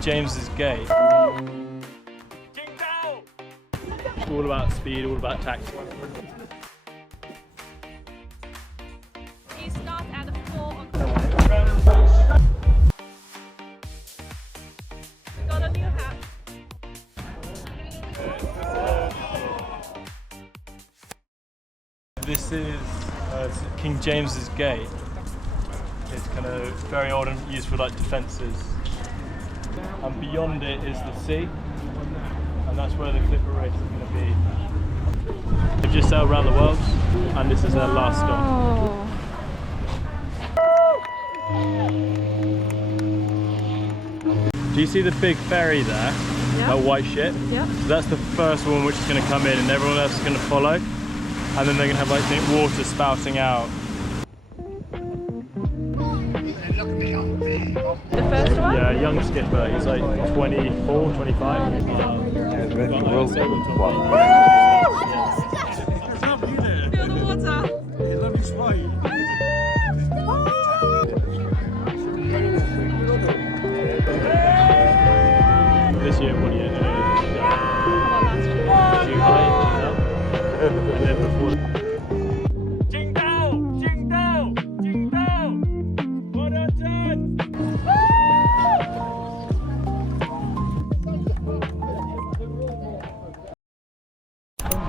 James's Gate. All about speed, all about tactics. It starts at 4 o'clock. We got a new hat. This is King James's Gate. It's kind of very old and used for like defences. And beyond it is the sea, and that's where the Clipper race is going to be. They've just sailed around the world, and this is their last stop. Do you see the big ferry there? Yep. That white ship? Yep. So that's the first one which is going to come in, and everyone else is going to follow. And then they're going to have like water spouting out. The first one? Yeah, young skipper, he's like 24, 25. Feel the water. This year, what year? June high, June up. And then before.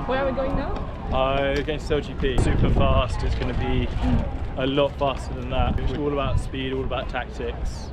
Where are we going now? Against SailGP. Super fast. It's going to be a lot faster than that. It's all about speed, all about tactics.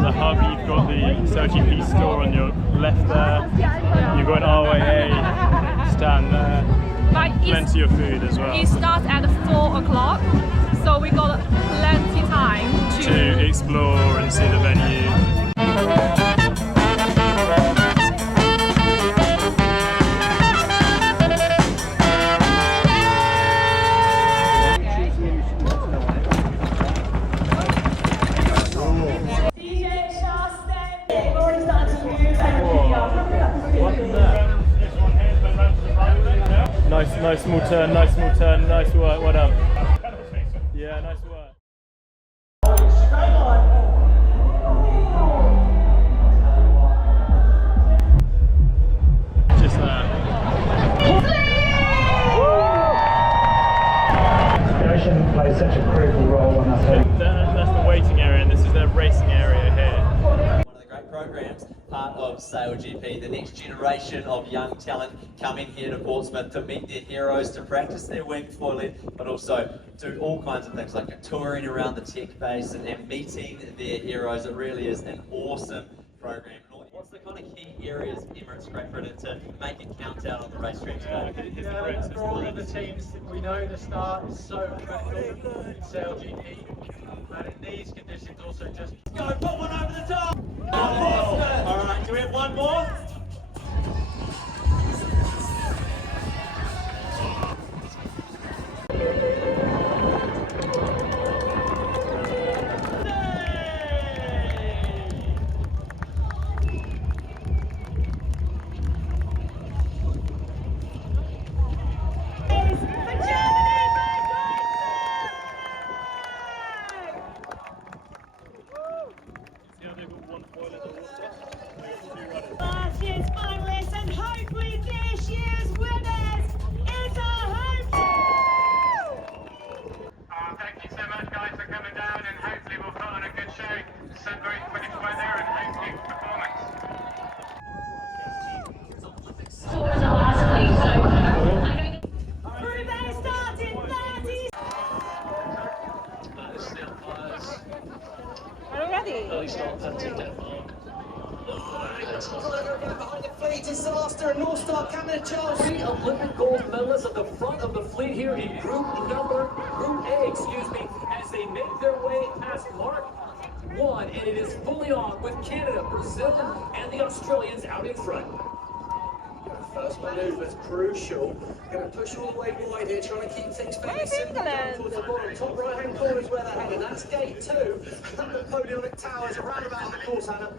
The hub, you've got the SailGP store on your left there. You've got an RAA stand there. Plenty of food as well. It starts at 4 o'clock, so we got plenty time to explore and see the venue. Nice small turn, nice work, well done. Yeah, nice work. Just there. The ocean plays such a critical role on us. That's the waiting area, and this is their racing area here. Programs, part of SailGP, the next generation of young talent coming here to Portsmouth to meet their heroes, to practice their wing foiling, but also do all kinds of things like touring around the tech base and meeting their heroes. It really is an awesome program. What's the kind of key areas Emirates Great Britain to make it count out on the racetrack today? For all of the teams, we know the start is so critical in SailGP, but in these conditions also just Go, put one over the top! Alright, do we have one more? Last year's finalists and hopefully this year's winners is our home team! thank you so much guys for coming down, and hopefully we'll put on a good show. Some very pretty weather and hopefully performance. Crew day starts in 30 Already? Behind the fleet disaster and North Star coming to Charles. 3 Olympic gold medalists at the front of the fleet here in Group A, as they make their way past Mark 1, and it is fully on with Canada, Brazil, and the Australians out in front. First manoeuvre's crucial. Going to push all the way wide here, trying to keep things fairly simple down towards the bottom. Top right-hand corner is where they're heading. That's gate 2. The podionic towers around about on the course, Hannah.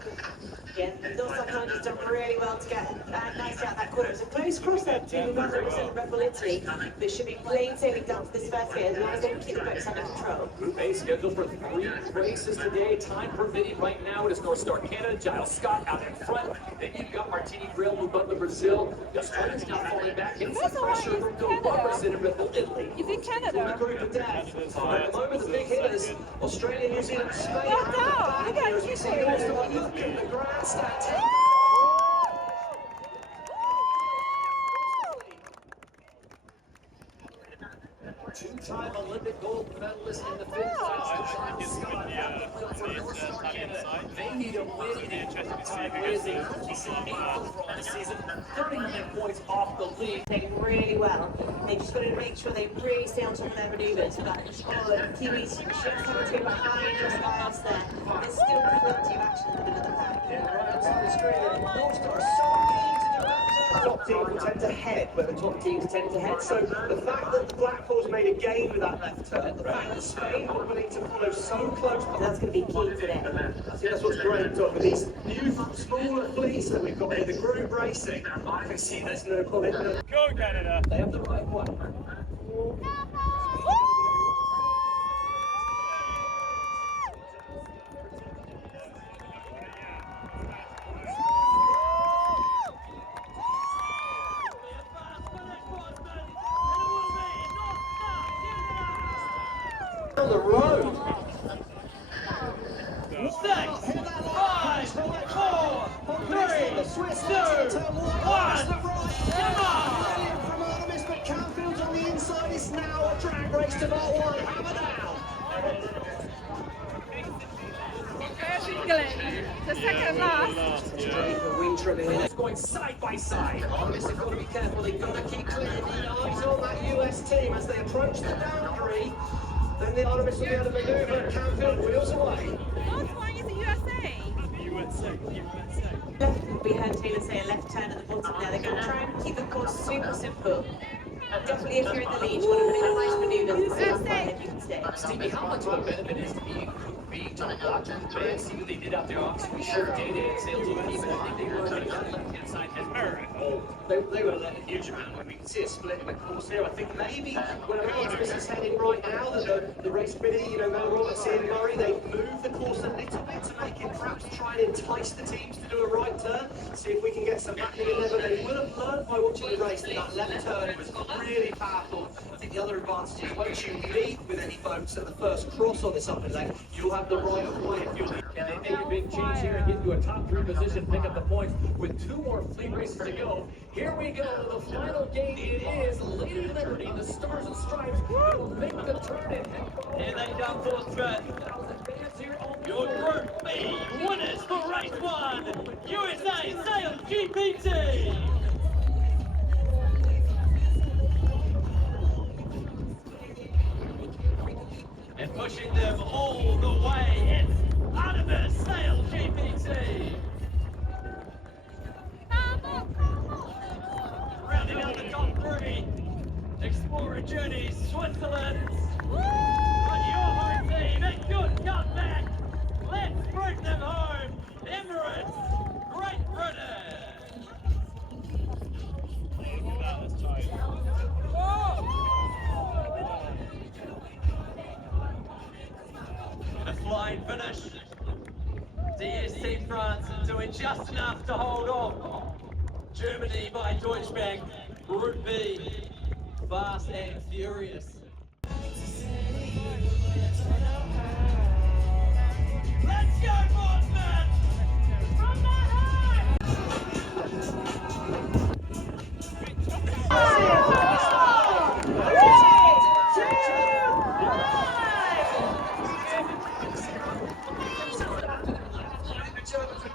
Yeah, those sometimes has done really well to get nicely out that corner. It's a close cross there between Gunwharf Quays and Red Bull Italy. But should be plain sailing down to this first gate as long as they can keep the boats under control. Group A scheduled for 3 races today. Time permitting right now, it is North Star Canada, Giles Scott out in front. Then you've got Martini Grail, Butler, Brazil. The Australians now falling back. Getting some pressure from Bill Roberts in Red Bull Italy. He's in Canada. Group of death. At the moment, the big hitters, Australia, New Zealand, Spain, Well done. and as we see North Star look at the grandstand. Two-time Olympic gold medalist in the fifth class. They need a win in time raising. He's in 8th for the season, 39 points off the lead. Taking really well. They just got to make sure they really stay on top of their manoeuvres. But the Kiwis should come to behind just past there. There's still plenty of action in the middle of the pack. Yeah, right outside Australia. North Star is so keen to do that. Top teams tend to head where the top teams tend to head. So the fact that the Black Bulls made a gain with that left turn, the fact that Spain were willing to follow so close, That's going to be key today. I think that's what's great, Tom, with these new smaller fleets that we've got in the group racing. I can see there's no problem. Go Canada! They have the right one. On the road. 6, 5, 4, 3, 2, 1. Come on! From Artemis, but Canfield's on the inside. It's now a drag race to Part 1. Hammer down. England, the second last. It's going side by side. Artemis have got to be careful. They've got to keep clear of the eyes on that US team as they approach the boundary. Then the Artemis will be able to maneuver and Canfield wheels away. Last one is the USA. We heard Taylor say a left turn at the bottom there. They're going to try and keep the course super simple. Definitely, if you're in the lead, you want to minimize maneuvers and see how far ahead you can stay. Stevie, how much of a benefit is to be in Group B to watch and see what they did out there? Obviously, we sure did it. SailGP, but I think they were running on the left-hand side. They were letting a huge amount. We can see a split in the course here. I think maybe when Artemis is heading right now, that the race committee, Mel Roberts and Murray, they've moved the course a little bit to make it perhaps try and entice the teams to do a right turn. See if we can get some back in there. But they will have learned by watching the race that that left turn was really powerful. I think the other advantage is once you lead with any boats at the first cross on this upper leg, you'll have the right of way if you're leading. Can they make a big change here and get to a top 3 position, pick up the points with 2 more fleet races to go? Here we go, the final gate. It is Lady Liberty, the Stars and Stripes will make the turn and Here they come for threat. Your Group B winners for race 1, USA SailGP team. And pushing them all the way, it's Artemis SailGP team. Rounding out the top 3, Explorer Journeys, Switzerland. On your home team, a good comeback. Let's bring them home. Emirates, Great Britain. A flying finish. DST France doing just enough to hold on. Germany by Deutsche Bank, Group B, fast and furious. Let's go, Portsmouth! From the heart!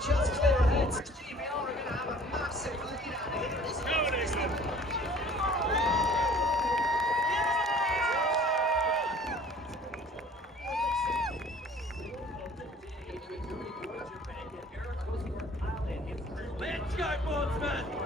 Just clear ahead. GBR are going to have a massive lead out of here. Let's go, Portsmouth!